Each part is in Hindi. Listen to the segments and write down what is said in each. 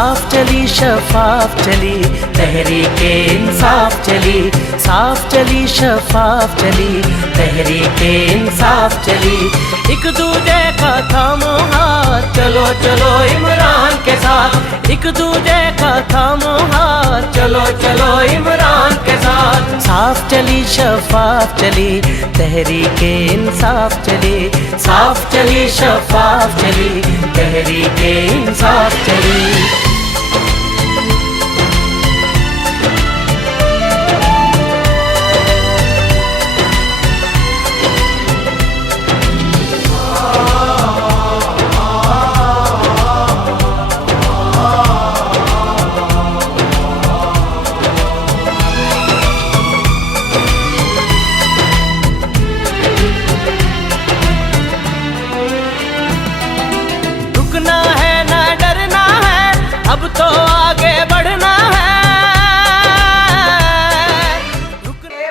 साफ चली शफाफ चली तहरीके इंसाफ चली, साफ चली शफाफ चली तहरीके इंसाफ चली। एक दूजे का थामो हाथ, चलो चलो इमरान के साथ, एक दूजे का थामो हाथ, चलो चलो इमरान के साथ। साफ चली शफाफ चली तहरीके इंसाफ चली, साफ चली शफाफ चली तहरीके इंसाफ चली। रुकना है ना डरना है, अब तो आगे बढ़ना है।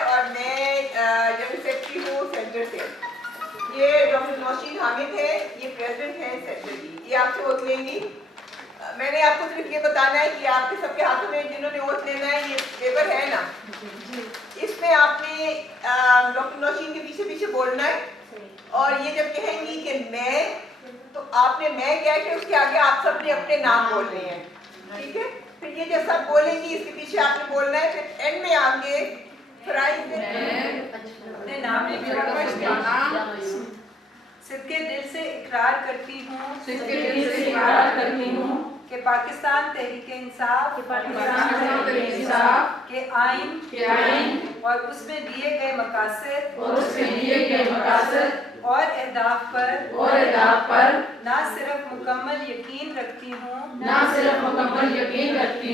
और मैं जनरल सेक्रेटरी हूँ सेंटर से। ये डॉक्टर नौशीन हामिद है, ये प्रेसिडेंट है सेंटर की, ये आपसे वोट लेंगी। मैंने आपको सिर्फ ये बताना है कि आपके सबके हाथों में जिन्होंने वोट लेना है ये पेपर है ना, इसमें आपने डॉक्टर नौशीन के पीछे पीछे बोलना है और ये जब कहेंगी कि मैं, तो आपने मैं कह के उसके आगे आप सबने अपने नाम बोलने हैं, ठीक है। फिर ये जब सब बोलेंगी इसके पीछे आपने बोलना है, फिर एंड में आगे प्राइज अपने नाम सिद्के दिल से इकरार करती हूँ कि पाकिस्तान तहरीके इंसाफ के आइन और उसमें दिए गए मकासद और अहदाफ पर ना सिर्फ मुकम्मल यकीन रखती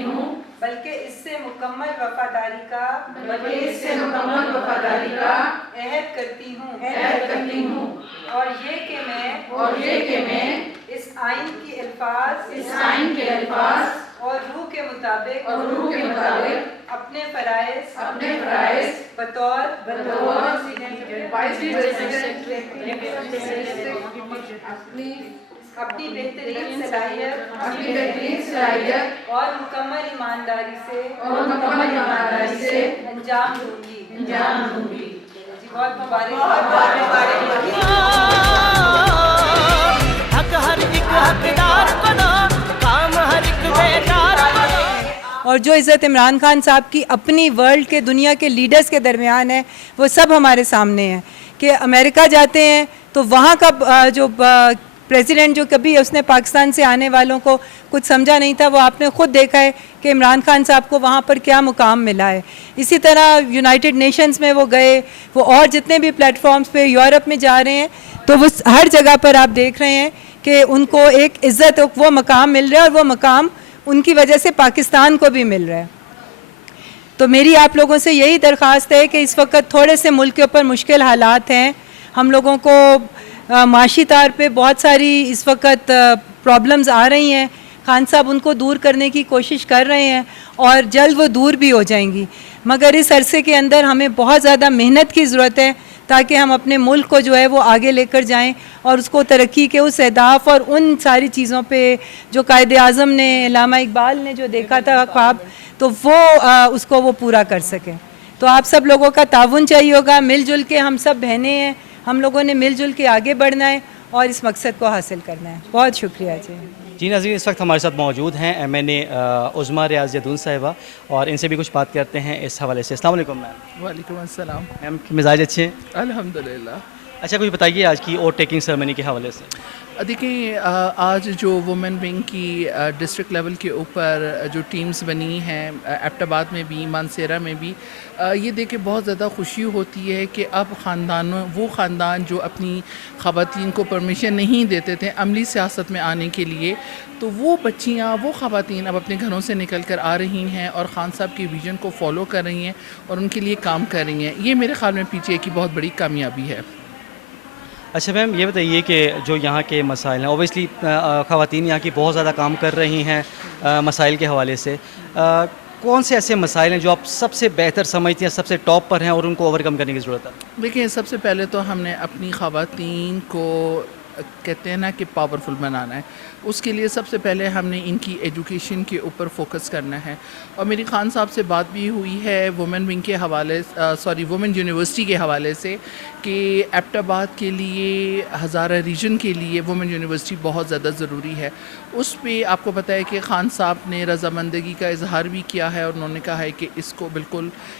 हूँ बल्कि इससे मुकम्मल वफादारी का अहद करती हूँ। और ये कि मैं इस आइन के अल्फाज और रूह के मुताबिक अपने फराइज बतौर अपनी बेहतरीन सलाहियत और मुकम्मल ईमानदारी से अंजाम दूंगी। जी बहुत मुबारक। हक हर एक हकदार को दो, काम हर एक बेकार को दो। और जो इज़्ज़त इमरान खान साहब की अपनी वर्ल्ड के दुनिया के लीडर्स के दरमियान है वो सब हमारे सामने है कि अमेरिका जाते हैं तो वहाँ का जो प्रेसिडेंट जो कभी उसने पाकिस्तान से आने वालों को कुछ समझा नहीं था, वो आपने ख़ुद देखा है कि इमरान खान साहब को वहाँ पर क्या मुकाम मिला है। इसी तरह यूनाइटेड नेशंस में वो गए, वो और जितने भी प्लेटफॉर्म्स पे यूरोप में जा रहे हैं, तो वो हर जगह पर आप देख रहे हैं कि उनको एक इज़्ज़त वो मकाम मिल रहा है और वो मकाम उनकी वजह से पाकिस्तान को भी मिल रहा है। तो मेरी आप लोगों से यही दरख्वास्त है कि इस वक्त थोड़े से मुल्क के ऊपर मुश्किल हालात हैं, हम लोगों को माशी तौर पे बहुत सारी इस वक्त प्रॉब्लम्स आ रही हैं। खान साहब उनको दूर करने की कोशिश कर रहे हैं और जल्द वो दूर भी हो जाएंगी, मगर इस अरसे के अंदर हमें बहुत ज़्यादा मेहनत की ज़रूरत है ताकि हम अपने मुल्क को जो है वो आगे लेकर जाएं और उसको तरक्की के उस अहदाफ और उन सारी चीज़ों पे जो कायदे आज़म ने, अल्लामा इकबाल ने जो देखा था ख्वाब, तो वो उसको वो पूरा कर सकें। तो आप सब लोगों का ताउन चाहिए होगा, मिलजुल के हम सब बहनें हैं, हम लोगों ने मिलजुल के आगे बढ़ना है और इस मकसद को हासिल करना है। बहुत शुक्रिया जी। जी नाज़रीन, इस वक्त हमारे साथ मौजूद हैं MNA उज़्मा रियाज़ जैदून साहिबा और इनसे भी कुछ बात करते हैं इस हवाले से। अस्सलाम वालेकुम मैम। वालेकुम अस्सलाम। मैम मिजाज अच्छे हैं? अल्हम्दुलिल्लाह। अच्छा, कुछ बताइए आज की ओट टेकिंग सेरेमनी के हवाले से। देखिए, आज जो वुमेन विंग की डिस्ट्रिक्ट लेवल के ऊपर जो टीम्स बनी हैं एबटाबाद में भी, मानसेरा में भी, ये देख के बहुत ज़्यादा खुशी होती है कि अब वो ख़ानदान जो अपनी ख़वातीन को परमिशन नहीं देते थे अमली सियासत में आने के लिए, तो वो बच्चियाँ, वो ख़वातीन अब अपने घरों से निकल कर आ रही हैं और ख़ान साहब की विज़न को फॉलो कर रही हैं और उनके लिए काम कर रही हैं। ये मेरे ख़्याल में पीछे की बहुत बड़ी कामयाबी है। अच्छा मैम, ये बताइए कि जो यहाँ के मसाइल हैं, ओबियसली ख़वातीन यहाँ की बहुत ज़्यादा काम कर रही हैं मसाइल के हवाले से, कौन से ऐसे मसाइल हैं जो आप सबसे बेहतर समझती हैं, सबसे टॉप पर हैं और उनको ओवरकम करने की ज़रूरत है? देखिए, सबसे पहले तो हमने अपनी ख़वातीन को कहते हैं ना कि पावरफुल बनाना है। उसके लिए सबसे पहले हमने इनकी एजुकेशन के ऊपर फोकस करना है। और मेरी खान साहब से बात भी हुई है वुमेन विंग के हवाले वुमेन यूनिवर्सिटी के हवाले से कि एबटाबाद के लिए, हज़ारा रीजन के लिए वुमेन यूनिवर्सिटी बहुत ज़्यादा ज़रूरी है। उस पे आपको पता है कि खान साहब ने रज़ामंदगी का इजहार भी किया है और उन्होंने कहा है कि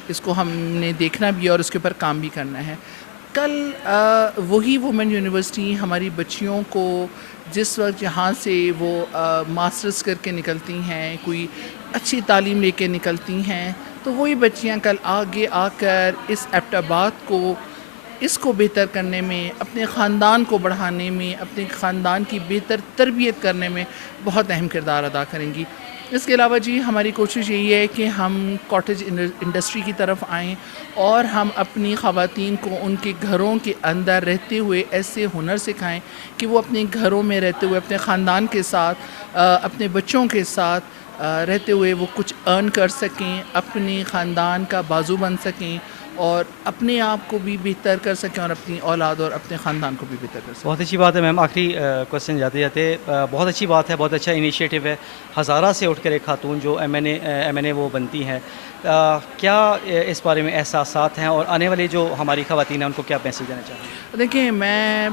इसको हमने देखना भी है और इसके ऊपर काम भी करना है। कल वही वुमेन यूनिवर्सिटी हमारी बच्चियों को जिस वक्त यहाँ से वो मास्टर्स करके निकलती हैं, कोई अच्छी तालीम लेके निकलती हैं, तो वही बच्चियाँ कल आगे आकर इस एबटाबाद को इसको बेहतर करने में, अपने ख़ानदान को बढ़ाने में, अपने ख़ानदान की बेहतर तरबियत करने में बहुत अहम किरदार अदा करेंगी। इसके अलावा जी हमारी कोशिश यही है कि हम कॉटेज इंडस्ट्री की तरफ आएँ और हम अपनी ख़वातीन को उनके घरों के अंदर रहते हुए ऐसे हुनर सिखाएं कि वो अपने घरों में रहते हुए अपने ख़ानदान के साथ, अपने बच्चों के साथ रहते हुए वो कुछ अर्न कर सकें, अपने ख़ानदान का बाजू बन सकें और अपने आप को भी बेहतर कर सकें और अपनी औलाद और अपने ख़ानदान को भी बेहतर कर सकें। बहुत अच्छी बात है मैम। आखिरी क्वेश्चन जाते जाते बहुत अच्छी बात है, बहुत अच्छा इनिशिएटिव है। हज़ारा से उठकर एक खातून जो एम एन ए वो बनती हैं, क्या इस बारे में एहसासात हैं और आने वाली जो हमारी ख़वातीन हैं उनको क्या मैसेज देना चाहेंगे? देखिए, मैं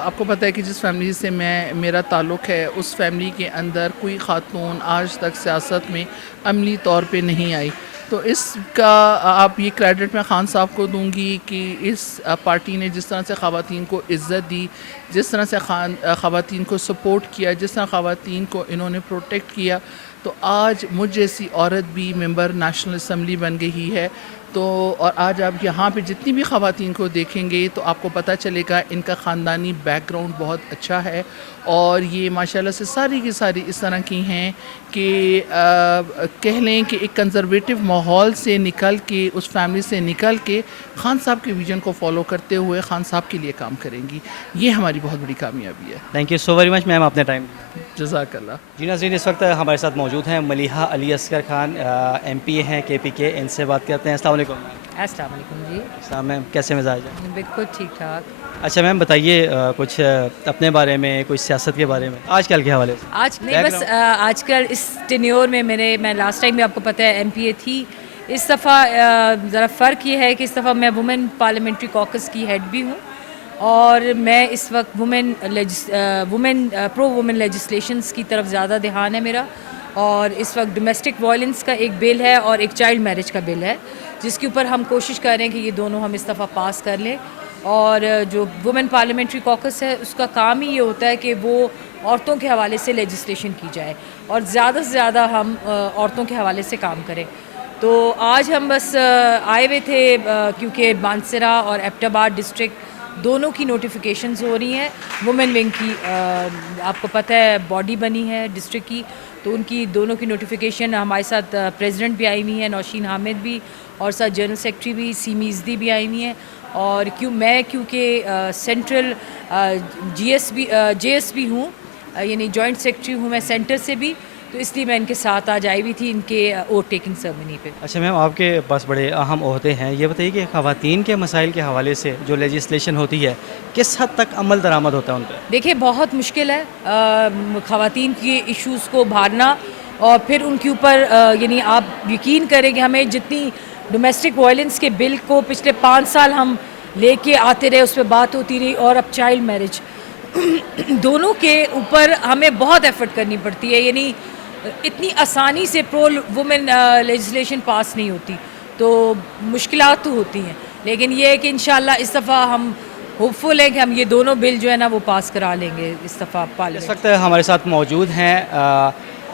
आपको पता है कि जिस फैमिली से मेरा ताल्लुक़ है उस फैमिली के अंदर कोई खातून आज तक सियासत में अमली तौर पे नहीं आई। तो इसका आप ये क्रेडिट मैं खान साहब को दूंगी कि इस पार्टी ने जिस तरह से ख़वातीन को इज़्ज़त दी, जिस तरह से ख़वातीन को सपोर्ट किया, जिस तरह ख़वातीन को इन्होंने प्रोटेक्ट किया, तो आज मुझ जैसी औरत भी मेंबर नेशनल असम्बली बन गई है। तो और आज आप यहाँ पे जितनी भी ख़वातीन को देखेंगे तो आपको पता चलेगा इनका ख़ानदानी बैकग्राउंड बहुत अच्छा है और ये माशाल्लाह से सारी की सारी इस तरह की हैं कि कह लें कि एक कंजर्वेटिव माहौल से निकल के, उस फैमिली से निकल के खान साहब के विजन को फॉलो करते हुए खान साहब के लिए काम करेंगी। ये हमारी बहुत बड़ी कामयाबी है। Thank you so very much ma'am, आपने टाइम। जज़ाकल्लाह। जी नाज़रीन, इस वक्त हमारे साथ मौजूद हैं मलिहा अली असगर खान, MP हैं KPK। इनसे बात करते हैं। अस्सलाम वालेकुम। अस्सलाम वालेकुम जी। अस्सलाम मैम, कैसे मिजाज है? बिल्कुल ठीक ठाक। अच्छा मैम, बताइए कुछ अपने बारे में, कुछ सियासत के बारे में आजकल के हवाले से। आज नहीं, बस आजकल इस टेन्योर में मैं लास्ट टाइम भी आपको पता है MPA थी। इस दफ़ा ज़रा फ़र्क ये है कि इस दफ़ा मैं वुमेन पार्लियामेंट्री कॉकस की हेड भी हूँ और मैं इस वक्त प्रो वुमेन लेजिस्लेशंस की तरफ ज़्यादा ध्यान है मेरा। और इस वक्त डोमेस्टिक वायलेंस का एक बिल है और एक चाइल्ड मैरिज का बिल है, जिसके ऊपर हम कोशिश कर रहे हैं कि ये दोनों हम इस दफ़ा पास कर लें। और जो वुमेन पार्लियामेंट्री कॉकस है उसका काम ही ये होता है कि वो औरतों के हवाले से लेजिस्लेशन की जाए और ज़्यादा से ज़्यादा हम औरतों के हवाले से काम करें। तो आज हम बस आए हुए थे क्योंकि मानसरा और एबटाबाद डिस्ट्रिक्ट दोनों की नोटिफिकेशंस हो रही हैं। वुमेन विंग की आपको पता है बॉडी बनी है डिस्ट्रिक्ट की, तो उनकी दोनों की नोटिफिकेशन, हमारे साथ प्रेसिडेंट भी आई हुई है नौशीन हामिद भी, और साथ जनरल सेक्रेटरी भी सीमीज़दी भी आई हुई हैं। और क्योंकि सेंट्रल JSB हूँ, यानी जॉइंट सेक्रेटरी हूँ मैं सेंटर से भी, तो इसलिए मैं इनके साथ आज आई हुई थी इनके वोट टेकिंग सेरेमनी पे। अच्छा मैम, आपके पास बड़े अहम ओहदे हैं, ये बताइए कि ख़वातीन के मसाइल के हवाले से जो लेजिस्लेशन होती है किस हद तक अमल दरामद होता है उन पर? देखिए, बहुत मुश्किल है ख़वातीन के इश्यूज़ को भारना और फिर उनके ऊपर यानी आप यकीन करें कि हमें जितनी डोमेस्टिक वायलेंस के बिल को पिछले 5 साल हम लेके आते रहे, उस पर बात होती रही, और अब चाइल्ड मैरिज दोनों के ऊपर हमें बहुत एफर्ट करनी पड़ती है। यानी इतनी आसानी से प्रो वुमेन लेजिस्लेशन पास नहीं होती, तो मुश्किलात तो होती हैं, लेकिन ये है कि इंशाल्लाह इस दफ़ा हम होपफुल हैं कि हम ये दोनों बिल जो है ना वो पास करा लेंगे इस दफ़ा इस पार्लियामेंट। वक्त हमारे साथ मौजूद हैं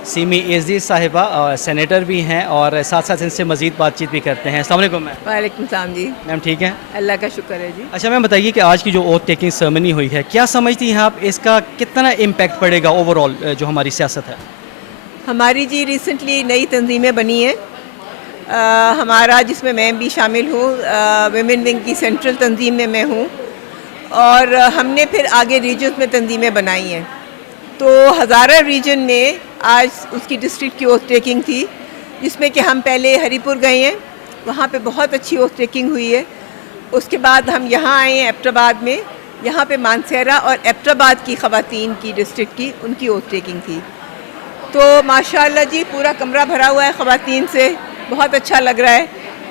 सीमी एज़ी साहिबा, सेनेटर भी हैं और साथ साथ इनसे मज़ीद बातचीत भी करते हैं। अस्सलाम वालेकुम मैम। वालेकुम सलाम जी। मैम ठीक हैं? अल्लाह का शुक्र है जी। अच्छा मैम, बताइए कि आज की जो ओथ टेकिंग सेरेमनी हुई है, क्या समझती हैं आप, इसका कितना इम्पैक्ट पड़ेगा ओवरऑल जो हमारी सियासत है? हमारी जी रिसेंटली नई तंजीमें बनी हैं, हमारा जिसमें मैं भी शामिल हूँ, वुमेन विंग की सेंट्रल तंजीम में मैं हूँ, और हमने फिर आगे रीजन्स में तंजीमें बनाई हैं। तो हज़ारा रीजन में आज उसकी डिस्ट्रिक्ट की ओथ टेकिंग थी, जिसमें कि हम पहले हरीपुर गए हैं, वहाँ पे बहुत अच्छी ओथ टेकिंग हुई है। उसके बाद हम यहाँ आए हैं एबटाबाद में, यहाँ पे मानसेरा और एबटाबाद की ख़वातीन की डिस्ट्रिक्ट की उनकी ओथ टेकिंग थी। तो माशाल्लाह जी पूरा कमरा भरा हुआ है ख़वातीन से, बहुत अच्छा लग रहा है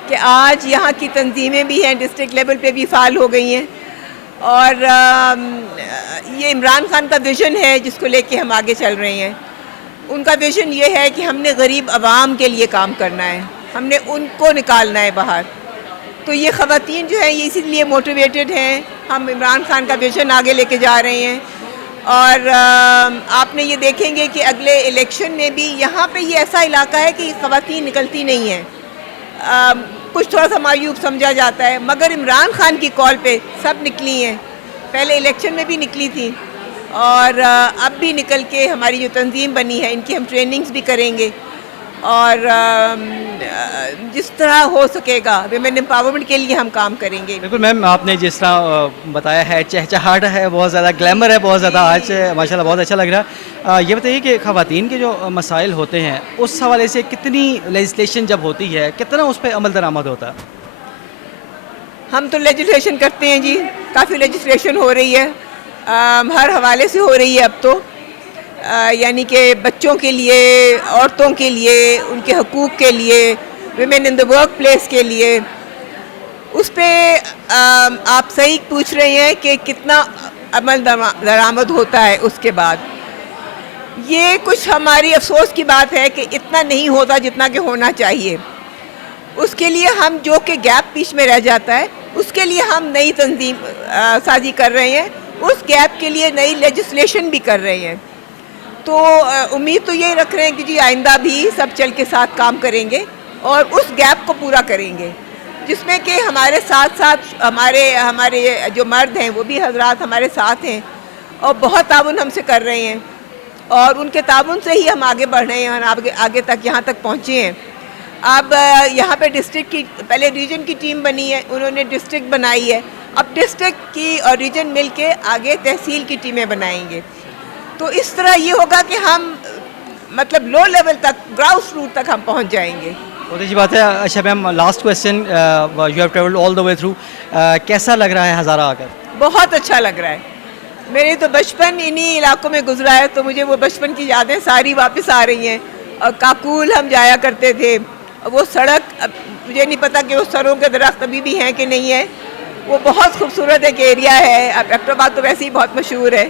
कि आज यहाँ की तंजीमें भी हैं, डिस्ट्रिक्ट लेवल पे भी फ़ाल हो गई हैं। और ये इमरान खान का विज़न है जिसको लेके हम आगे चल रहे हैं। उनका विज़न ये है कि हमने गरीब आवाम के लिए काम करना है, हमने उनको निकालना है बाहर। तो ये ख़वातीन जो हैं ये इसीलिए मोटिवेटेड हैं, हम इमरान खान का विज़न आगे लेके जा रहे हैं। और आपने ये देखेंगे कि अगले इलेक्शन में भी यहाँ पे ये ऐसा इलाका है कि ख़वातीन निकलती नहीं हैं, कुछ थोड़ा सा मायूब समझा जाता है, मगर इमरान खान की कॉल पे सब निकली हैं। पहले इलेक्शन में भी निकली थी और अब भी निकल के हमारी जो तंजीम बनी है इनकी हम ट्रेनिंग्स भी करेंगे और जिस तरह हो सकेगा विमेन एम्पावरमेंट के लिए हम काम करेंगे। बिल्कुल मैम, आपने जिस तरह बताया है, चहचहाट है, बहुत ज़्यादा ग्लैमर है, बहुत ज़्यादा आज माशाल्लाह बहुत अच्छा लग रहा है। ये बताइए कि ख़वातीन के जो मसाइल होते हैं उस हवाले से कितनी लेजिस्लेशन जब होती है, कितना उस पर अमल दरामद होता है? हम तो लेजिस्लेशन करते हैं जी, काफ़ी लेजिस्लेशन हो रही है, हर हवाले से हो रही है अब तो, यानी कि बच्चों के लिए, औरतों के लिए, उनके हकूक़ के लिए, women in the work place के लिए। उस पर आप सही पूछ रहे हैं कि कितना अमल दरामद होता है उसके बाद। ये कुछ हमारी अफसोस की बात है कि इतना नहीं होता जितना कि होना चाहिए। उसके लिए हम जो कि गैप बीच में रह जाता है उसके लिए हम नई तंजीम साजी कर रहे हैं, उस गैप के लिए नई लेजिस्लेशन भी कर रहे हैं। तो उम्मीद तो यही रख रहे हैं कि जी आइंदा भी सब चल के साथ काम करेंगे और उस गैप को पूरा करेंगे, जिसमें कि हमारे साथ साथ हमारे जो मर्द हैं वो भी हजरात हमारे साथ हैं और बहुत ताउन हमसे कर रहे हैं और उनके ताउन से ही हम आगे बढ़ रहे हैं और आगे तक यहाँ तक पहुँचे हैं। अब यहाँ पे डिस्ट्रिक्ट की, पहले रीजन की टीम बनी है, उन्होंने डिस्ट्रिक्ट बनाई है, अब डिस्ट्रिक्ट की और रीजन मिल के आगे तहसील की टीमें बनाएंगे। तो इस तरह ये होगा कि हम मतलब लो लेवल तक, ग्राउंड रूट तक हम पहुँच जाएंगे। बहुत अच्छी बात है। अच्छा ma'am, last question, you have travelled all the way through, कैसा लग रहा है हज़ारा आकर? बहुत अच्छा लग रहा है। मेरे तो बचपन इन्हीं इलाकों में गुजरा है, तो मुझे वो बचपन की यादें सारी वापस आ रही हैं। और काकूल हम जाया करते थे, वो सड़क, मुझे नहीं पता कि वो सरों के दरख्त अभी भी हैं कि नहीं है, वो बहुत खूबसूरत एक एरिया है। अब एबटाबाद तो वैसे ही बहुत मशहूर है।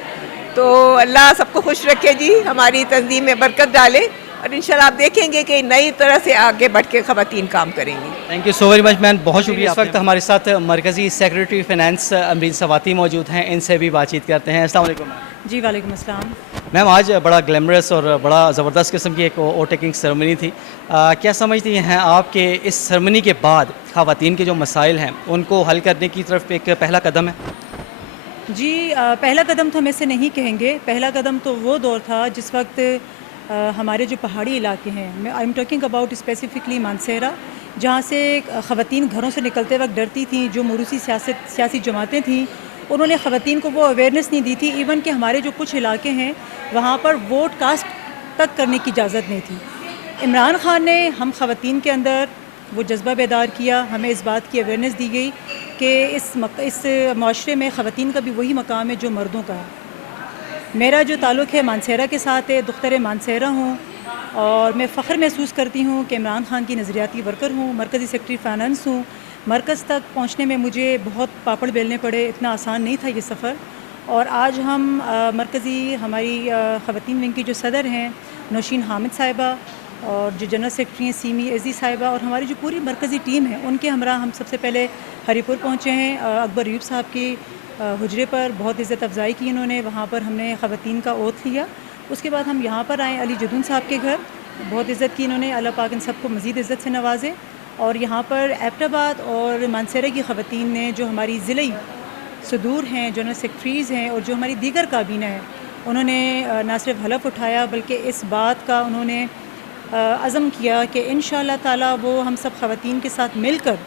तो अल्लाह सबको खुश रखे जी, हमारी तंजीम में बरकत डाले और इंशाल्लाह आप देखेंगे कि नई तरह से आगे बढ़ के ख़वातीन काम करेंगी। Thank you so very much ma'am, बहुत शुक्रिया। इस वक्त हमारे साथ मरकज़ी सेक्रेटरी फ़ाइनेंस अमरीन सवाती मौजूद हैं, इनसे भी बातचीत करते हैं। अस्सलाम वालेकुम जी वालेकुम अस्सलाम। मैम, आज बड़ा ग्लैमरस और बड़ा ज़बरदस्त किस्म की एक ओथ टेकिंग सेरेमनी थी। क्या समझती हैं आप कि इस सेरेमनी के बाद ख़वातीन के जो मसाइल हैं उनको हल करने की तरफ एक पहला कदम है? जी पहला कदम तो हम ऐसे नहीं कहेंगे। पहला कदम तो वो दौर था जिस वक्त हमारे जो पहाड़ी इलाके हैं, I am talking about specifically Mansehra, जहाँ से ख़वातीन घरों से निकलते वक्त डरती थी। जो मुरूसी सियासी जमातें थीं उन्होंने ख़वातीन को वो अवेयरनेस नहीं दी थी। इवन कि हमारे जो कुछ इलाके हैं वहाँ पर वोट कास्ट तक करने की इजाज़त नहीं थी। इमरान खान ने हम ख़वातीन के अंदर वो जज्बा बेदार किया, हमें इस बात की अवेयरनेस दी गई कि इस माशरे में ख़वातीन का भी वही मकाम है जो मर्दों का है। मेरा जो ताल्लुक़ है मानसेरा के साथ है, दुख्तर मानसेरा हूँ और मैं फ़ख्र महसूस करती हूँ कि इमरान खान की नज़रियाती वर्कर हूँ, मरकज़ी सेक्रेटरी फाइनेंस हूँ। मरकज़ तक पहुँचने में मुझे बहुत पापड़ बेलने पड़े, इतना आसान नहीं था ये सफ़र। और आज हम मरकज़ी हमारी ख़वातीन विंग की जो सदर हैं नौशीन हामिद साहिबा और जो जनरल सेक्रेटरी हैं सीमी एज़ी साहिबा और हमारी जो पूरी मरकज़ी टीम है उनके हमरा हम सबसे पहले हरीपुर पहुँचे हैं। अकबर यूब साहब के हुजरे पर बहुत इज़्ज़त अफजाई की इन्होंने, वहाँ पर हमने ख़वातीन का ओथ लिया। उसके बाद हम यहाँ पर आए अली जदून साहब के घर, बहुत इज़्ज़त की इन्होंने, अल्लाह पाक इन सबको मज़ीद इज़्ज़त से नवाजे। और यहाँ पर एबटाबाद और मानसेरा की ख़वातीन ने, जो हमारी ज़िले सदूर हैं, जनरल सेक्रेटरीज़ हैं और जो हमारी दीगर काबीना है, उन्होंने ना सिर्फ हलफ उठाया बल्कि इस बात का उन्होंने अज़म किया कि इंशाअल्लाह ताला वो हम सब ख़वातीन के साथ मिलकर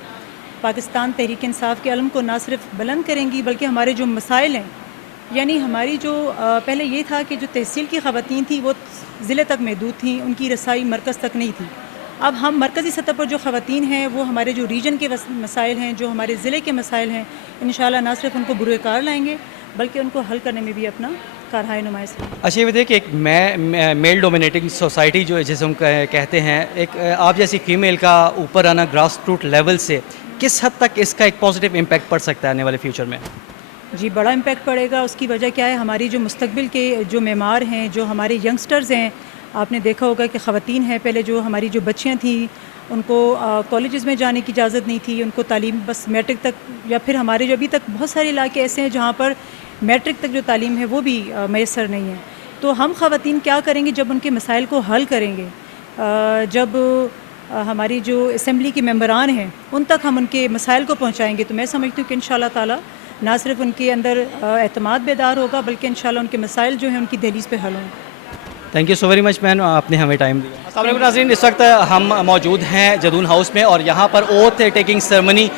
पाकिस्तान तहरीक इंसाफ के अलम को ना सिर्फ बुलंद करेंगी बल्कि हमारे जो मसाइल हैं, यानी हमारी जो पहले ये था कि जो तहसील की ख़वातीन थी वो ज़िले तक महदूद थी, उनकी रसाई मरकज़ तक नहीं थी। अब हम मरकज़ी सतह पर जो ख़वातीन हैं वो हमारे जो रीजन के मसाइल हैं, जो हमारे ज़िले के मसाइल हैं, इंशाल्लाह ना सिर्फ उनको बुरुकार लाएंगे बल्कि उनको हल करने में भी अपना कारहाय नुमाइश करेंगे। अच्छा, ये बताइए कि एक मेल डोमिनेटिंग सोसाइटी जो है जिसे हम कहते हैं, एक आप जैसी फ़ीमेल का ऊपर आना ग्रास रूट लेवल से किस हद तक इसका एक पॉजिटिव इम्पैक्ट पड़ सकता है आने वाले फ्यूचर में? जी, बड़ा इम्पैक्ट पड़ेगा। उसकी वजह क्या है, हमारी जो मुस्तकबिल के जो मेमार हैं, जो हमारे यंगस्टर्स हैं, आपने देखा होगा कि ख़वातीन हैं, पहले जो हमारी जो बच्चियाँ थीं उनको कॉलेजेस में जाने की इजाज़त नहीं थी, उनको तालीम बस मैट्रिक तक, या फिर हमारे जो अभी तक बहुत सारे इलाके ऐसे हैं जहाँ पर मैट्रिक तक जो तालीम है वो भी मैसर नहीं है। तो हम ख़वातीन क्या करेंगे जब उनके मसाइल को हल करेंगे, जब हमारी जो असम्बली के मेंबरान हैं उन तक हम उनके मसाइल को पहुँचाएँगे, तो मैं समझती हूँ कि इंशाअल्लाह ताला ना सिर्फ उनके अंदर एतमाद बेदार होगा बल्कि इंशाअल्लाह उनके मसाइल जो हैं उनकी दहलीज़ पे हल होंगे। Thank you so very much man, आपने हमें टाइम दिया। अस्सलाम वालेकुम नाज़रीन, इस वक्त हम मौजूद हैं जदून हाउस में और यहाँ पर ओथ टेकिंग सेरेमनी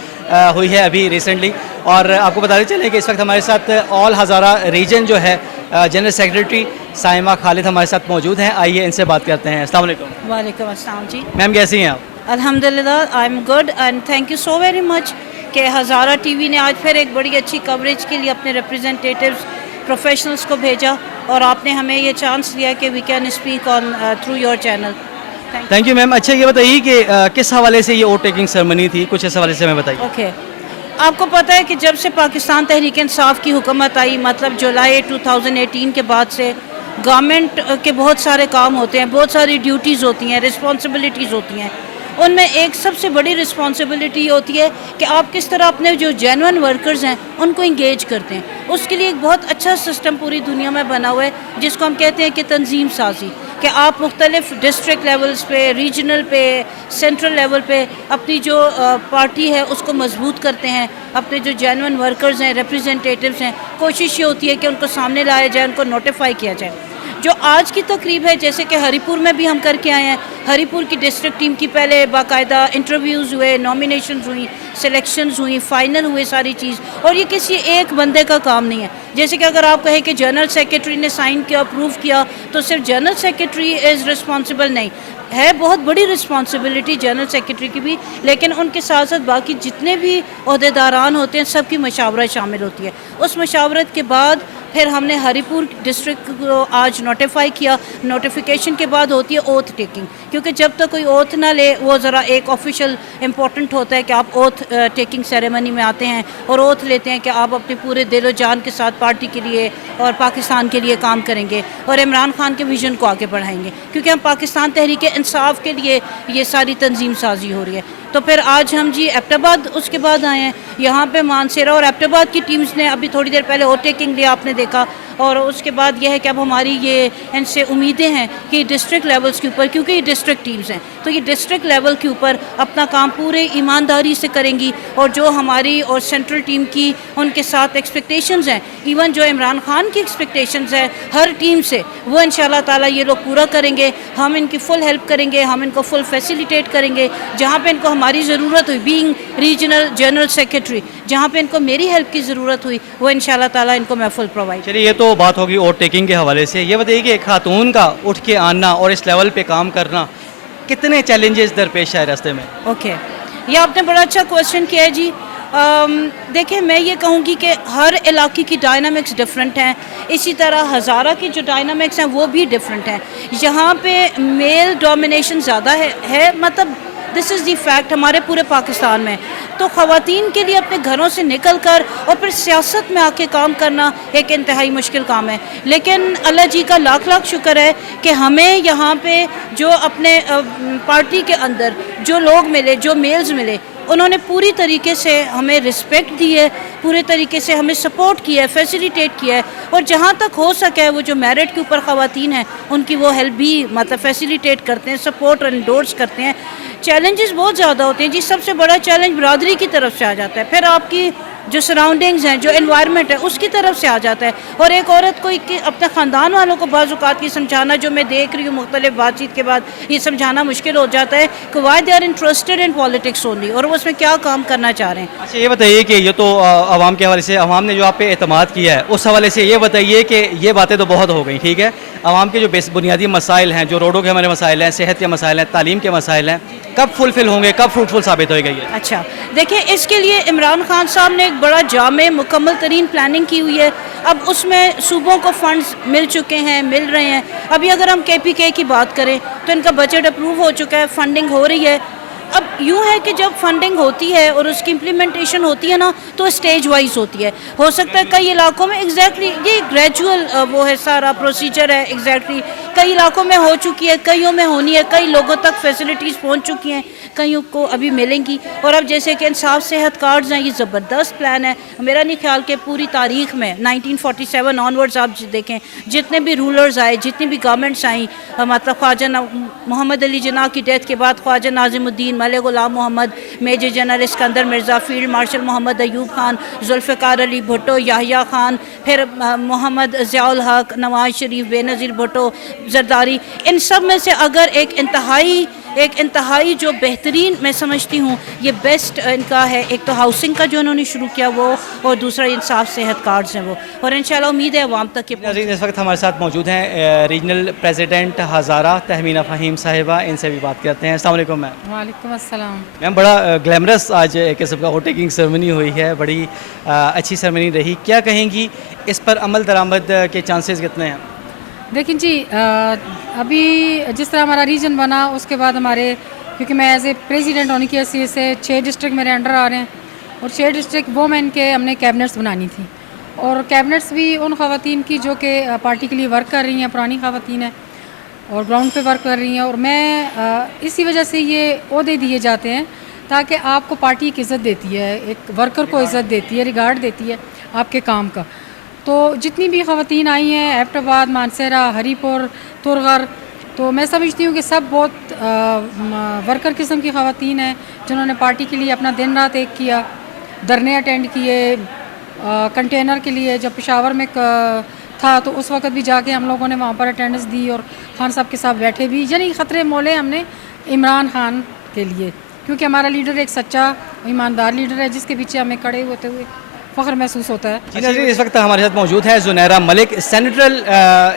हुई है अभी रिसेंटली। और आपको बताते चलें कि इस वक्त हमारे साथ ऑल हज़ारा रीजन जो है जनरल सेक्रेटरी साइमा खालिद हमारे साथ मौजूद हैं। आइए इनसे बात करते हैं। अस्सलाम वालेकुम। वालेकुम अस्सलाम जी। मैम कैसी हैं आप? अल्हम्दुलिल्लाह, I am good and thank you so very much कि हज़ारा टीवी ने आज फिर एक बड़ी अच्छी कवरेज के लिए अपने रिप्रेजेंटेटिव्स प्रोफेशनल्स को भेजा और आपने हमें ये चांस दिया कि we can speak on through your channel. Thank you ma'am. अच्छा, ये बताइए कि किस हवाले से ये ओथ टेकिंग सेरेमनी थी, कुछ इस हवाले से हमें बताइए। ओके, आपको पता है कि जब से पाकिस्तान तहरीक इंसाफ की हुकूमत आई, मतलब जुलाई 2018 के बाद से गवर्नमेंट के बहुत सारे काम होते हैं, बहुत सारी ड्यूटीज़ होती हैं, रिस्पॉन्सिबिलिटीज़ होती हैं। उनमें एक सबसे बड़ी रिस्पॉन्सिबिलिटी होती है कि आप किस तरह अपने जो जेन्युइन वर्कर्स हैं उनको इंगेज करते हैं। उसके लिए एक बहुत अच्छा सिस्टम पूरी दुनिया में बना हुआ है जिसको हम कहते हैं कि तंजीम साजी, कि आप मुख्तलिफ डिस्ट्रिक्ट लेवल्स पे, रीजनल पे, सेंट्रल लेवल पे अपनी जो पार्टी है उसको मजबूत करते हैं। अपने जो जेन्युइन वर्कर्स हैं, रिप्रेजेंटेटिव्स हैं, कोशिश ये होती है कि उनको सामने लाया जाए, उनको नोटिफाई किया जाए। जो आज की तकरीब है, जैसे कि हरीपुर में भी हम करके आए हैं, हरीपुर की डिस्ट्रिक्ट टीम की पहले बाकायदा इंटरव्यूज़ हुए, नॉमिनेशंस हुई, सिलेक्शंस हुई, फाइनल हुए, सारी चीज़। और ये किसी एक बंदे का काम नहीं है। जैसे कि अगर आप कहें कि जनरल सेक्रेटरी ने साइन किया, अप्रूव किया, तो सिर्फ जनरल सेक्रेटरी इज़ रिस्पॉन्सिबल नहीं है, बहुत बड़ी रिस्पॉन्सिबिलिटी जनरल सेक्रेटरी की भी, लेकिन उनके साथ साथ बाकी जितने भी अहदेदारान होते हैं सबकी मशावरत शामिल होती है। उस मशावरत के बाद फिर हमने हरीपुर डिस्ट्रिक्ट को आज नोटिफाई किया। नोटिफिकेशन के बाद होती है ओथ टेकिंग, क्योंकि जब तक कोई ओथ ना ले वो ज़रा एक ऑफिशियल इम्पॉर्टेंट होता है कि आप ओथ टेकिंग सेरेमनी में आते हैं और ओथ लेते हैं कि आप अपने पूरे दिलो जान के साथ पार्टी के लिए और पाकिस्तान के लिए काम करेंगे और इमरान खान के विजन को आगे बढ़ाएंगे, क्योंकि हम पाकिस्तान तहरीक इंसाफ के लिए ये सारी तंजीम साजी हो रही है। तो फिर आज हम जी एबटाबाद उसके बाद आए हैं। यहाँ पे मानसेरा और एबटाबाद की टीम्स ने अभी थोड़ी देर पहले ओथ टेकिंग लिया, आपने देखा। और उसके बाद यह है कि अब हमारी ये इनसे उम्मीदें हैं कि डिस्ट्रिक्ट लेवल्स के ऊपर, क्योंकि ये डिस्ट्रिक्ट टीम्स हैं, तो ये डिस्ट्रिक्ट लेवल के ऊपर अपना काम पूरे ईमानदारी से करेंगी। और जो हमारी और सेंट्रल टीम की उनके साथ एक्सपेक्टेशंस हैं, इवन जो इमरान खान की एक्सपेक्टेशंस है हर टीम से, वो इंशाल्लाह ताला ये लोग पूरा करेंगे। हम इनकी फुल हेल्प करेंगे, हम इनको फुल फैसिलिटेट करेंगे। जहाँ पे इनको हमारी ज़रूरत हुई, बीइंग रीजनल जनरल सेक्रेटरी, जहाँ पे इनको मेरी हेल्प की ज़रूरत हुई, वो इंशाल्लाह ताला इनको मैं फुल प्रोवाइड। चलिए, ये तो बात होगी ओथ टेकिंग के हवाले से। ये बताइए कि एक खातून का उठ के आना और इस लेवल पे काम करना कितने चैलेंजेस दरपेश है रास्ते में? ओके, ये आपने बड़ा अच्छा क्वेश्चन किया है जी। देखिए, मैं ये कहूँगी कि हर इलाके की डायनामिक्स डिफरेंट हैं, इसी तरह हज़ारा की जो डायनामिक्स हैं वो भी डिफरेंट हैं। यहाँ पे मेल डोमिनेशन ज़्यादा है, मतलब दिस इज़ दी फैक्ट हमारे पूरे पाकिस्तान में। तो ख़वातीन के लिए अपने घरों से निकल कर और फिर सियासत में आके काम करना एक इंतहाई मुश्किल काम है। लेकिन अल्लाह जी का लाख लाख शुक्र है कि हमें यहाँ पे जो अपने पार्टी के अंदर जो लोग मिले, जो मेल्स मिले, उन्होंने पूरी तरीके से हमें रिस्पेक्ट दी है, पूरे तरीके से हमें सपोर्ट किया है, फैसिलिटेट किया है। और जहाँ तक हो सके वो जो मेरिट के ऊपर ख़वातीन हैं उनकी वो हेल्प भी मतलब फैसिलिटेट करते हैं, सपोर्ट और एंडोर्स करते हैं। चैलेंजेस बहुत ज़्यादा होते हैं जी। सबसे बड़ा चैलेंज बरादरी की तरफ से आ जाता है, फिर आपकी जो सराउंडिंग्स हैं, जो एनवायरनमेंट है, उसकी तरफ से आ जाता है। और एक औरत को अपने ख़ानदान वालों को बाज़ औक़ात ये समझाना, जो मैं देख रही हूँ मुख्तलिफ बातचीत के बाद, ये समझाना मुश्किल हो जाता है कि why they are interested in politics only, और वो उसमें क्या काम करना चाह रहे हैं। अच्छा ये बताइए कि ये तो आवाम के हवाले से, आवाम ने जो आप पे एतमाद किया है उस हवाले से ये बताइए कि ये बातें तो बहुत हो गई, ठीक है, आवाम के जो बुनियादी मसाइल हैं, जो रोडों के हमारे मसाइल हैं, सेहत के मसाइल हैं, तालीम के मसाइल हैं, कब फुलफिल होंगे, कब फ्रूटफुल साबित होएगा ये? अच्छा देखिए, इसके लिए इमरान खान साहब ने एक बड़ा जामे मुकम्मल तरीन प्लानिंग की हुई है। अब उसमें सूबों को फंड्स मिल चुके हैं, मिल रहे हैं। अभी अगर हम KPK की बात करें तो इनका बजट अप्रूव हो चुका है, फंडिंग हो रही है। अब यूँ है कि जब फंडिंग होती है और उसकी इम्प्लीमेंटेशन होती है ना, तो स्टेज वाइज होती है। हो सकता है कई इलाकों में ये ग्रेजुअल वो है, सारा प्रोसीजर है एग्जैक्टली। कई इलाकों में हो चुकी है, कईयों में होनी है, कई लोगों तक फैसिलिटीज़ पहुंच चुकी हैं, कईयों को अभी मिलेंगी। और अब जैसे कि इंसाफ सेहत कार्ड्स हैं, ये ज़बरदस्त प्लान है। मेरा नहीं ख्याल कि पूरी तारीख में 1947 ऑनवर्ड्स आप देखें, जितने भी रूलर्स आए, जितनी भी गवर्नमेंट्स आई, मतलब ख्वाजा मोहम्मद अली जिन्ना की डेथ के बाद Khwaja Nazimuddin, Malik Ghulam Mohammad, major general Sikandar Mirza, field marshal Mohammad Ayub Khan, Zulfikar Ali Bhutto, Yahya Khan, फिर मोहम्मद ज़ियाउल हक, नवाज शरीफ, बेनज़ीर भुट्टो, जरदारी, इन सब में से अगर एक इंतहाई जो बेहतरीन मैं समझती हूँ ये बेस्ट इनका है, एक तो हाउसिंग का जो उन्होंने शुरू किया वो, और दूसरा इंसाफ सेहत कार्ड्स हैं वो, और इंशाल्लाह उम्मीद है अवाम तक ये। इस वक्त हमारे साथ मौजूद हैं रीजनल प्रेसिडेंट हज़ारा तहमीना फ़हीम साहिबा, इनसे भी बात करते हैं। अस्सलाम वालेकुम मैम। वालेकुम अस्सलाम। मैम बड़ा ग्लैमरस आज एक किस्म का वोट टेकिंग सेरेमनी हुई है, बड़ी अच्छी सेरेमनी रही, क्या कहेंगी इस पर अमल दरामद के चांसेस कितने हैं? देखिए जी, अभी जिस तरह हमारा रीजन बना उसके बाद हमारे, क्योंकि मैं एज ए प्रेसिडेंट होने की हैसियत से 6 डिस्ट्रिक्ट मेरे अंडर आ रहे हैं, और 6 डिस्ट्रिक्ट वोमेन के हमने कैबिनेट्स बनानी थी, और कैबिनेट्स भी उन ख़वातीन की जो कि पार्टी के लिए वर्क कर रही हैं, पुरानी ख़वातीन हैं और ग्राउंड पे वर्क कर रही हैं। और मैं इसी वजह से ये ओहदे दिए जाते हैं ताकि आपको पार्टी एक इज़्ज़त देती है, एक वर्कर को इज़्ज़त देती है, रिगार्ड देती है आपके काम का। तो जितनी भी ख़वातीन आई हैं, एबटाबाद, मानसरा, हरीपुर, तुरगर, तो मैं समझती हूँ कि सब बहुत वर्कर किस्म की ख़वातीन हैं जिन्होंने पार्टी के लिए अपना दिन रात एक किया, धरने अटेंड किए, कंटेनर के लिए जब पेशावर में था तो उस वक्त भी जाके हम लोगों ने वहाँ पर अटेंडेंस दी और खान साहब के साथ बैठे भी, यानी ख़तरे मोले हमने इमरान खान के लिए, क्योंकि हमारा लीडर एक सच्चा ईमानदार लीडर है जिसके पीछे हमें खड़े होते हुए फ़ख्र महसूस होता है। जी नाज़रीन, इस वक्त हमारे साथ मौजूद है Zunaira Malik, central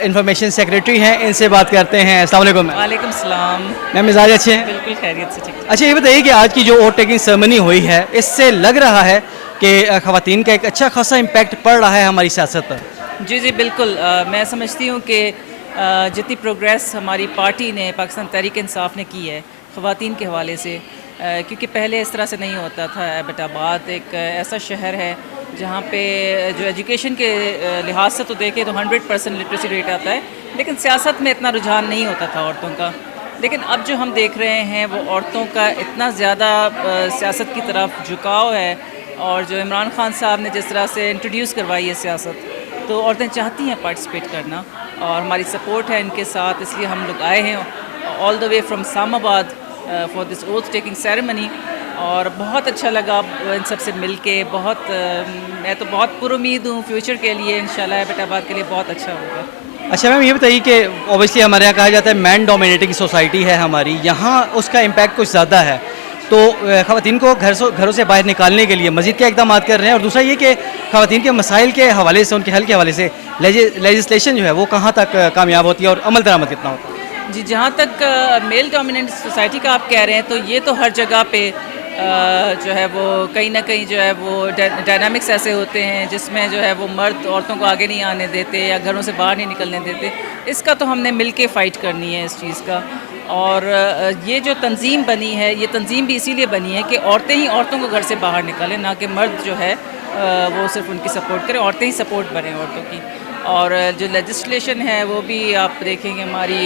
information secretary हैं, इनसे बात करते हैं। अस्सलाम वालेकुम मैम। वालेकुम सलाम। मैम मिजाज अच्छे हैं? बिल्कुल खैरियत से ठीक। अच्छा ये बताइए कि आज की जो वोट टेकिंग सेरेमनी हुई है, इससे लग रहा है कि ख़वातीन का एक अच्छा खासा इम्पैक्ट पड़ रहा है हमारी सियासत पर? जी जी बिल्कुल, मैं समझती हूँ कि जितनी प्रोग्रेस हमारी पार्टी ने, पाकिस्तान तहरीक इंसाफ ने की है ख़वातीन के हवाले से, क्योंकि पहले इस तरह से नहीं होता था। एबटाबाद एक ऐसा शहर है जहाँ पे जो एजुकेशन के लिहाज से तो देखें तो 100% लिटरेसी रेट आता है, लेकिन सियासत में इतना रुझान नहीं होता था औरतों का। लेकिन अब जो हम देख रहे हैं वो औरतों का इतना ज़्यादा सियासत की तरफ झुकाव है, और जो इमरान खान साहब ने जिस तरह से इंट्रोड्यूस करवाई है सियासत, तो औरतें चाहती हैं पार्टिसिपेट करना, और हमारी सपोर्ट है इनके साथ, इसलिए हम लोग आए हैं all the way from Islamabad for this oath taking ceremony. और बहुत अच्छा लगा इन सब से मिल के, बहुत मैं तो बहुत पुरुमीद हूँ फ्यूचर के लिए, इंशाल्लाह एबटाबाद के लिए बहुत अच्छा होगा। अच्छा मैम ये बताइए कि ऑब्वियसली हमारे यहाँ कहा जाता है मैन डोमिनेटिंग सोसाइटी है हमारी, यहाँ उसका इम्पैक्ट कुछ ज़्यादा है, तो ख़वातीन को घरों से बाहर निकालने के लिए मज़ीद क्या इक़दाम कर रहे हैं? और दूसरा ये कि ख़वातीन के मसाइल के हवाले से, उनके हल के हवाले से लेजिस्लेशन जो है वो कहाँ तक कामयाब होती है और अमल दरामद कितना होता है? जी, जहाँ तक मेल डोमिनेंट सोसाइटी का आप कह रहे हैं, तो ये तो हर जगह पे जो है वो कहीं ना कहीं जो है वो डायनामिक्स ऐसे होते हैं जिसमें जो है वो मर्द औरतों को आगे नहीं आने देते या घरों से बाहर नहीं निकलने देते। इसका तो हमने मिल के फ़ाइट करनी है इस चीज़ का। और ये जो तंजीम बनी है, ये तंजीम भी इसीलिए बनी है कि औरतें ही औरतों को घर से बाहर निकालें, ना कि मर्द जो है वो सिर्फ उनकी सपोर्ट करें, औरतें ही सपोर्ट बनें औरतों की। और जो लेजिस्लेशन है वो भी आप देखेंगे, हमारी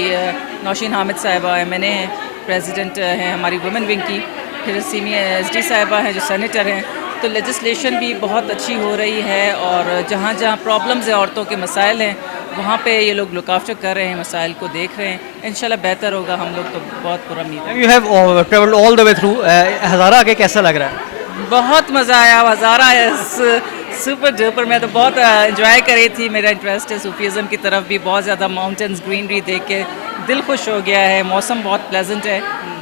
नौशीन हामिद साहिबा MNA हैं, प्रेसिडेंट हैं हमारी वुमेन विंग की, फिर सीनियर SD साहिबा हैं जो सेनेटर हैं, तो लेजिस्लेशन भी बहुत अच्छी हो रही है। और जहाँ जहाँ प्रॉब्लम्स हैं, औरतों के मसाइल हैं, वहाँ पे ये लोग लुक आफ्टर कर रहे हैं, मसाइल को देख रहे हैं। इंशाल्लाह बेहतर होगा, हम लोग तो बहुत पूरा उम्मीद है। You have travelled all the way through, Hazara आके कैसा लग रहा है? बहुत मज़ा आया, हज़ारा है, सुपर डुपर। मैं तो बहुत इंजॉय कर रही थी। मेरा इंटरेस्ट है सूफीज़म की तरफ भी, बहुत ज़्यादा माउंटेन्स ग्रीनरी देख के दिल खुश हो गया है। मौसम बहुत प्लेजेंट है,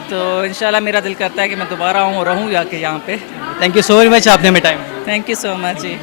तो इंशाल्लाह मेरा दिल करता है कि मैं दोबारा आऊँ और रहूँ जाके यहाँ पे। Thank you so very much, आपने हमें time. Thank you so much ji.